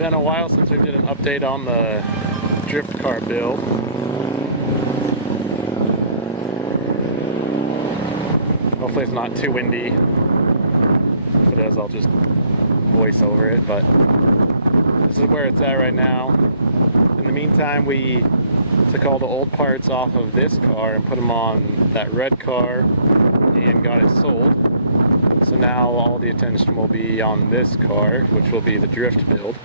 been a while since we did an update on the drift car build. Hopefully it's not too windy. If it is, I'll just voice over it, but this is where it's at right now. In the meantime, we took all the old parts off of this car and put them on that red car and got it sold. So now all the attention will be on this car, which will be the drift build.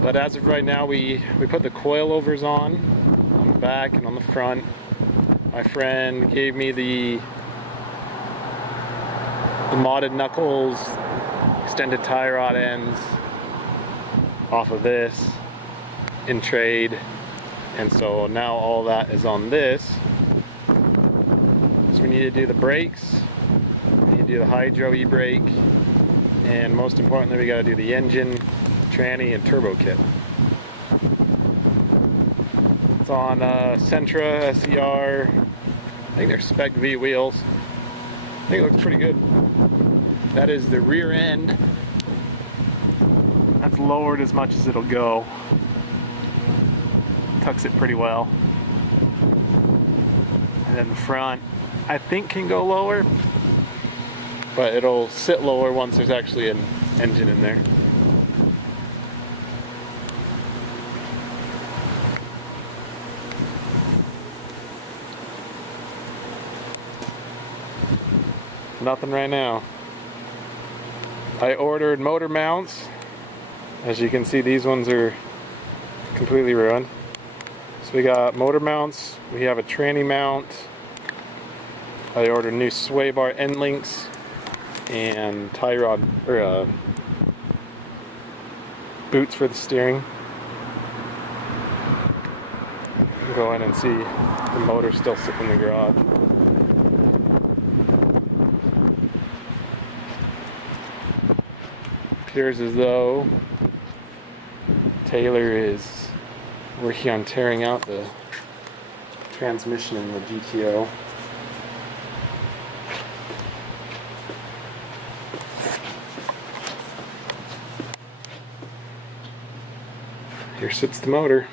But as of right now, we put the coilovers on the back and on the front. My friend gave me the modded knuckles, extended tie rod ends off of this in trade. And so now all that is on this. So we need to do the brakes, we need to do the hydro e-brake, and most importantly we got to do the engine, tranny, and turbo kit. It's on Sentra SER. I think they're Spec V wheels. I think it looks pretty good. That is the rear end. That's lowered as much as it'll go. Tucks it pretty well. And then the front, I think, can go lower, but it'll sit lower once there's actually an engine in there. Nothing right now. I ordered motor mounts. As you can see, these ones are completely ruined. So we got motor mounts, we have a tranny mount. I ordered new sway bar end links and tie rod, or boots for the steering. Go in and see the motor still sitting in the garage. Appears as though Taylor is working on tearing out the transmission in the GTO. Here sits the motor.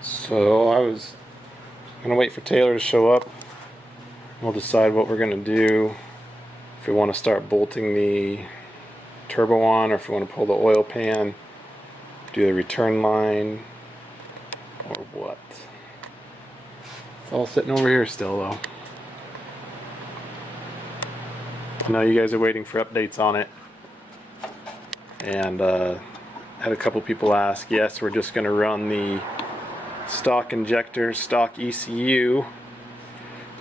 So I was gonna wait for Taylor to show up. We'll decide what we're gonna do. If we want to start bolting the turbo on, or if we want to pull the oil pan, do the return line, or what. It's all sitting over here still though. I know you guys are waiting for updates on it, and had a couple people ask. Yes, we're just going to run the stock injector, stock ECU,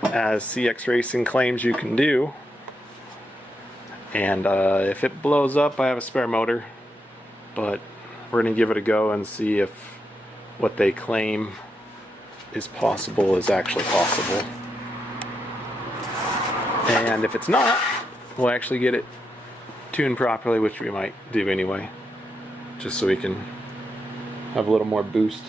as CX Racing claims you can do. And if it blows up, I have a spare motor, but we're going to give it a go and see if what they claim is possible is actually possible. And if it's not, we'll actually get it tuned properly, which we might do anyway, just so we can have a little more boost.